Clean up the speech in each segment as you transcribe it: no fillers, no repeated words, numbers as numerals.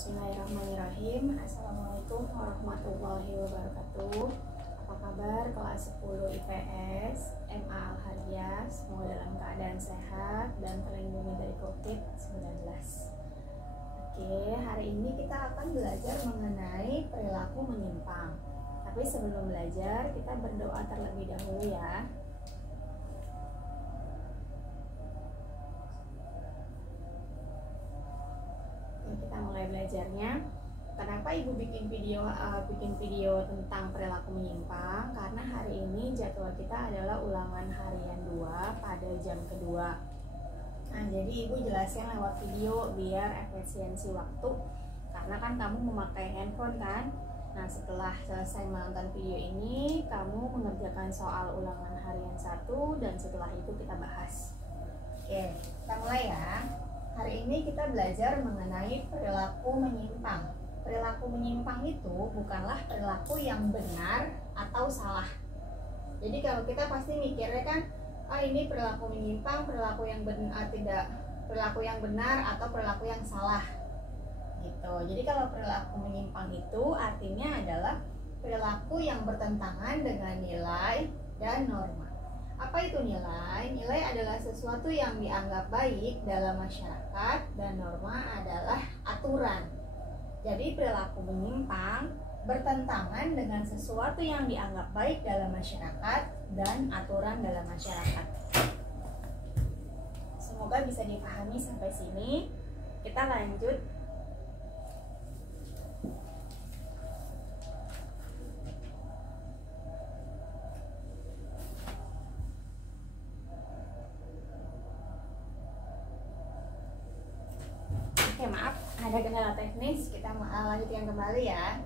Bismillahirrahmanirrahim. Assalamualaikum warahmatullahi wabarakatuh. Apa kabar kelas 10 IPS MA Al-Hariyah? Semoga dalam keadaan sehat dan terlindungi dari COVID-19. Oke, hari ini kita akan belajar mengenai perilaku menyimpang. Tapi sebelum belajar, kita berdoa terlebih dahulu ya. Kita mulai belajarnya. Kenapa ibu bikin video tentang perilaku menyimpang? Karena hari ini jadwal kita adalah ulangan harian 2 pada jam kedua. Nah, jadi ibu jelaskan lewat video biar efisiensi waktu. Karena kan kamu memakai handphone kan. Nah, setelah selesai menonton video ini, kamu mengerjakan soal ulangan harian 1 dan setelah itu kita bahas. Oke, kita mulai ya. Hari ini kita belajar mengenai perilaku menyimpang. Perilaku menyimpang itu bukanlah perilaku yang benar atau salah. Jadi kalau kita pasti mikirnya kan, ini perilaku menyimpang, perilaku yang benar perilaku yang benar atau perilaku yang salah. Gitu. Jadi kalau perilaku menyimpang itu artinya adalah perilaku yang bertentangan dengan nilai dan norma. Apa itu nilai? Nilai adalah sesuatu yang dianggap baik dalam masyarakat dan norma adalah aturan. Jadi perilaku menyimpang bertentangan dengan sesuatu yang dianggap baik dalam masyarakat dan aturan dalam masyarakat. Semoga bisa dipahami sampai sini. Kita lanjut. Oke, maaf, ada kendala teknis. Kita lanjutkan kembali ya.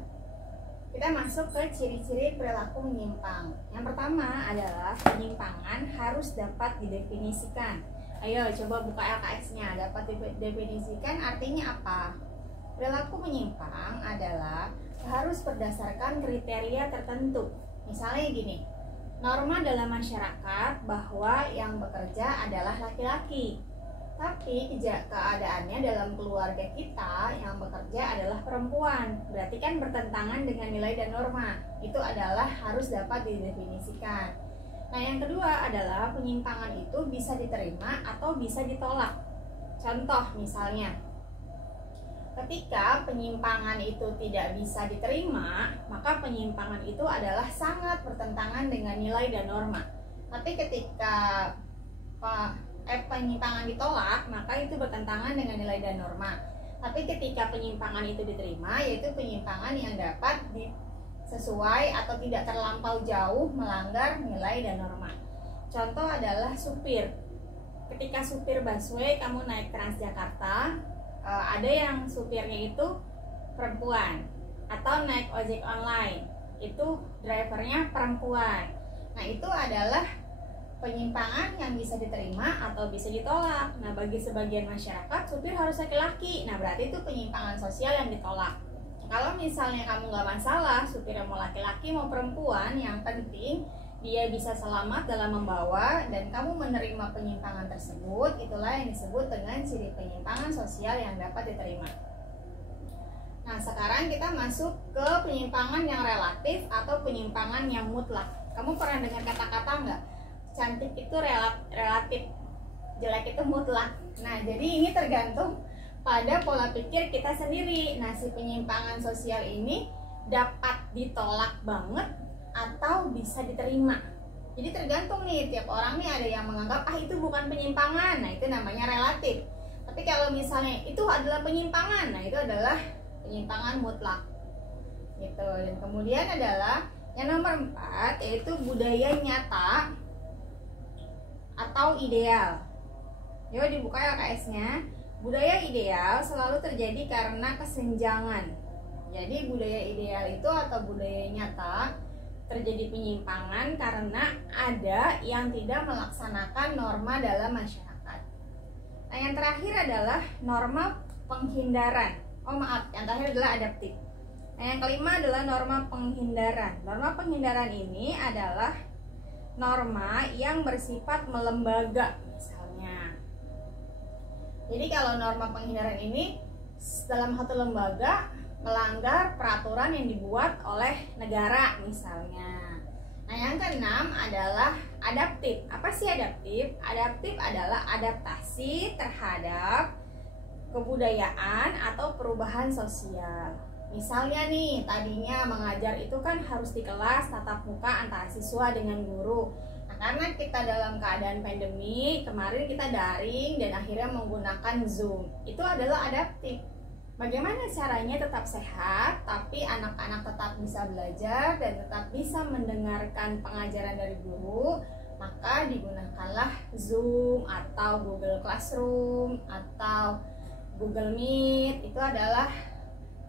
Kita masuk ke ciri-ciri perilaku menyimpang. Yang pertama adalah penyimpangan harus dapat didefinisikan. Ayo coba buka LKS-nya. Dapat didefinisikan artinya apa? Perilaku menyimpang adalah harus berdasarkan kriteria tertentu. Misalnya gini, norma dalam masyarakat bahwa yang bekerja adalah laki-laki. Tapi keadaannya dalam keluarga kita yang bekerja adalah perempuan. Berarti kan bertentangan dengan nilai dan norma. Itu adalah harus dapat didefinisikan. Nah, yang kedua adalah penyimpangan itu bisa diterima atau bisa ditolak. Contoh misalnya, ketika penyimpangan itu tidak bisa diterima, maka penyimpangan itu adalah sangat bertentangan dengan nilai dan norma. Tapi ketika penyimpangan ditolak, maka itu bertentangan dengan nilai dan norma. Tapi ketika penyimpangan itu diterima, yaitu penyimpangan yang dapat sesuai atau tidak terlampau jauh melanggar nilai dan norma. Contoh adalah supir. Ketika supir busway, kamu naik Transjakarta, ada yang supirnya itu perempuan, atau naik ojek online, itu drivernya perempuan. Nah, itu adalah penyimpangan yang bisa diterima atau bisa ditolak. Nah, bagi sebagian masyarakat supir harus laki-laki. Nah, berarti itu penyimpangan sosial yang ditolak. Kalau misalnya kamu nggak masalah supir mau laki-laki mau perempuan, yang penting dia bisa selamat dalam membawa dan kamu menerima penyimpangan tersebut, itulah yang disebut dengan ciri penyimpangan sosial yang dapat diterima. Nah, sekarang kita masuk ke penyimpangan yang relatif atau penyimpangan yang mutlak. Kamu pernah dengar kata-kata nggak? Cantik itu relatif, jelek itu mutlak. Nah, jadi ini tergantung pada pola pikir kita sendiri. Nah, si penyimpangan sosial ini dapat ditolak banget atau bisa diterima. Jadi tergantung nih, tiap orang nih ada yang menganggap itu bukan penyimpangan. Nah, itu namanya relatif. Tapi kalau misalnya itu adalah penyimpangan, nah itu adalah penyimpangan mutlak. Gitu. Dan kemudian adalah yang nomor 4, yaitu budaya nyata atau ideal. Yuk dibuka LKS-nya. Budaya ideal selalu terjadi karena kesenjangan. Jadi budaya ideal itu atau budaya nyata terjadi penyimpangan karena ada yang tidak melaksanakan norma dalam masyarakat. Nah, yang terakhir adalah norma penghindaran. Yang terakhir adalah adaptif. Nah, yang kelima adalah norma penghindaran. Norma penghindaran ini adalah norma yang bersifat melembaga misalnya. Jadi kalau norma penghindaran ini dalam satu lembaga melanggar peraturan yang dibuat oleh negara misalnya. Nah, yang keenam adalah adaptif. Apa sih adaptif? Adaptif adalah adaptasi terhadap kebudayaan atau perubahan sosial. Misalnya nih, tadinya mengajar itu kan harus di kelas tatap muka antara siswa dengan guru. Nah, karena kita dalam keadaan pandemi, kemarin kita daring dan akhirnya menggunakan Zoom. Itu adalah adaptif. Bagaimana caranya tetap sehat, tapi anak-anak tetap bisa belajar dan tetap bisa mendengarkan pengajaran dari guru, maka digunakanlah Zoom atau Google Classroom atau Google Meet. Itu adalah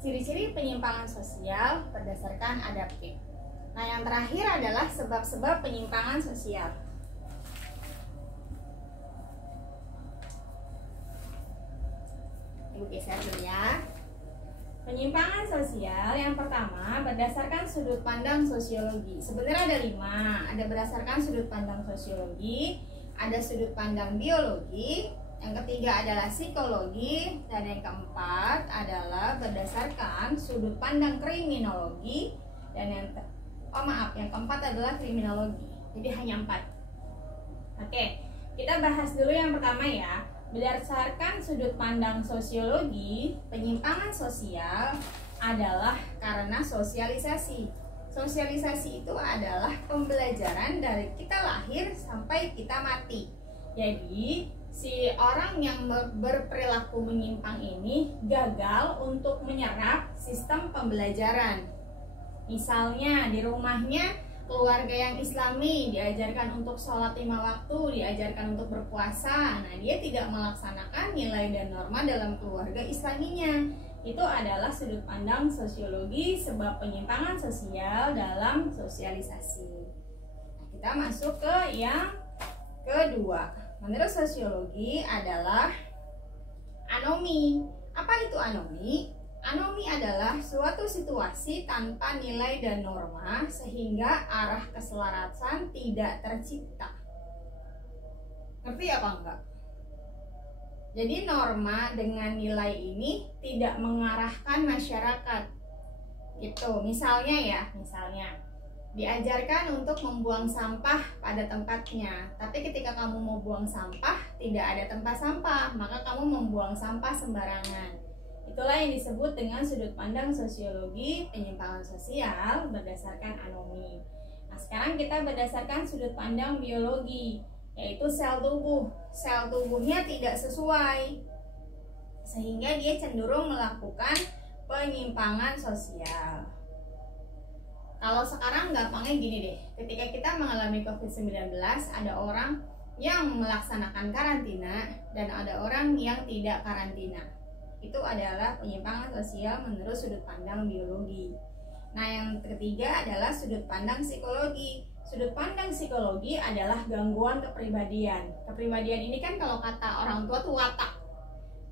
ciri-ciri penyimpangan sosial berdasarkan adaptif. Nah, yang terakhir adalah sebab-sebab penyimpangan sosial. Ibu geser dulu ya. Penyimpangan sosial yang pertama berdasarkan sudut pandang sosiologi. Sebenarnya ada 5. Ada berdasarkan sudut pandang sosiologi, ada sudut pandang biologi, yang ketiga adalah psikologi, dan yang keempat adalah berdasarkan sudut pandang kriminologi, dan yang keempat adalah kriminologi. Jadi hanya 4. Oke, kita bahas dulu yang pertama ya. Berdasarkan sudut pandang sosiologi, penyimpangan sosial adalah karena sosialisasi. Sosialisasi itu adalah pembelajaran dari kita lahir sampai kita mati. Jadi, si orang yang berperilaku menyimpang ini gagal untuk menyerap sistem pembelajaran. Misalnya di rumahnya keluarga yang islami diajarkan untuk sholat 5 waktu, diajarkan untuk berpuasa. Nah, dia tidak melaksanakan nilai dan norma dalam keluarga islaminya. Itu adalah sudut pandang sosiologi sebab penyimpangan sosial dalam sosialisasi. Nah, kita masuk ke yang kedua. Menurut sosiologi adalah anomi. Apa itu anomi? Anomi adalah suatu situasi tanpa nilai dan norma sehingga arah keselarasan tidak tercipta. Ngerti apa enggak? Jadi norma dengan nilai ini tidak mengarahkan masyarakat. Gitu. Misalnya diajarkan untuk membuang sampah pada tempatnya. Tapi ketika kamu mau buang sampah, tidak ada tempat sampah, maka kamu membuang sampah sembarangan. Itulah yang disebut dengan sudut pandang sosiologi penyimpangan sosial berdasarkan anomi. Nah, sekarang kita berdasarkan sudut pandang biologi, yaitu sel tubuh. Sel tubuhnya tidak sesuai, sehingga dia cenderung melakukan penyimpangan sosial. Kalau sekarang gampangnya gini deh, ketika kita mengalami COVID-19, ada orang yang melaksanakan karantina dan ada orang yang tidak karantina. Itu adalah penyimpangan sosial menurut sudut pandang biologi. Nah, yang ketiga adalah sudut pandang psikologi. Sudut pandang psikologi adalah gangguan kepribadian. Kepribadian ini kan kalau kata orang tua tuh watak.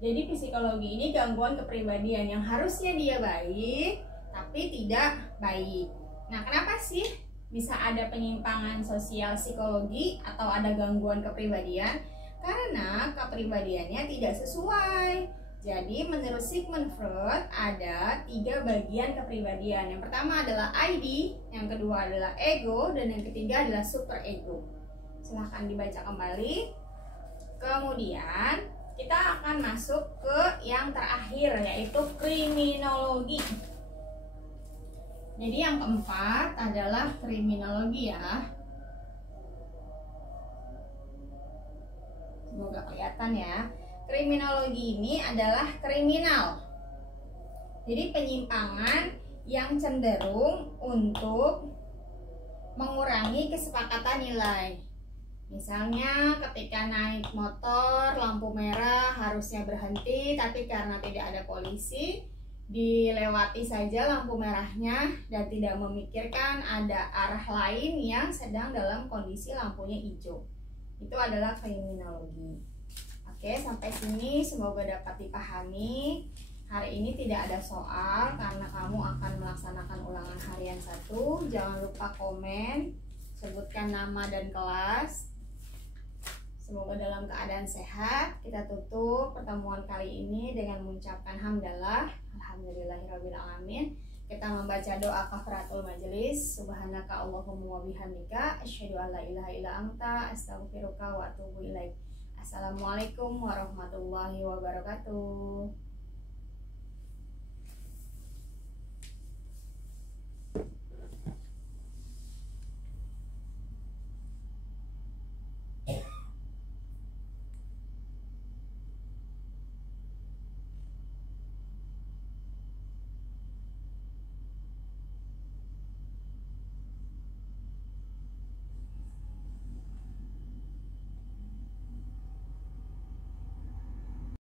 Jadi psikologi ini gangguan kepribadian yang harusnya dia baik tapi tidak baik. Nah, kenapa sih bisa ada penyimpangan sosial psikologi atau ada gangguan kepribadian? Karena kepribadiannya tidak sesuai. Jadi menurut Sigmund Freud ada 3 bagian kepribadian. Yang pertama adalah ID, yang kedua adalah ego, dan yang ketiga adalah superego. Silahkan dibaca kembali. Kemudian kita akan masuk ke yang terakhir, yaitu kriminologi. Jadi yang keempat adalah kriminologi ya. Semoga kelihatan ya. Kriminologi ini adalah kriminal. Jadi penyimpangan yang cenderung untuk mengurangi kesepakatan nilai. Misalnya ketika naik motor lampu merah harusnya berhenti, tapi karena tidak ada polisi dilewati saja lampu merahnya dan tidak memikirkan ada arah lain yang sedang dalam kondisi lampunya hijau. Itu adalah kriminologi. Oke, sampai sini semoga dapat dipahami. Hari ini tidak ada soal karena kamu akan melaksanakan ulangan harian 1. Jangan lupa komen, sebutkan nama dan kelas. Semoga dalam keadaan sehat. Kita tutup pertemuan kali ini dengan mengucapkan hamdalah, alhamdulillahirabbil alamin. Kita membaca doa kafaratul majelis. Subhanaka Allahumma wa bihamdika asyhadu an la ilaha illa anta astaghfiruka wa atubu ilaik. Assalamualaikum warahmatullahi wabarakatuh.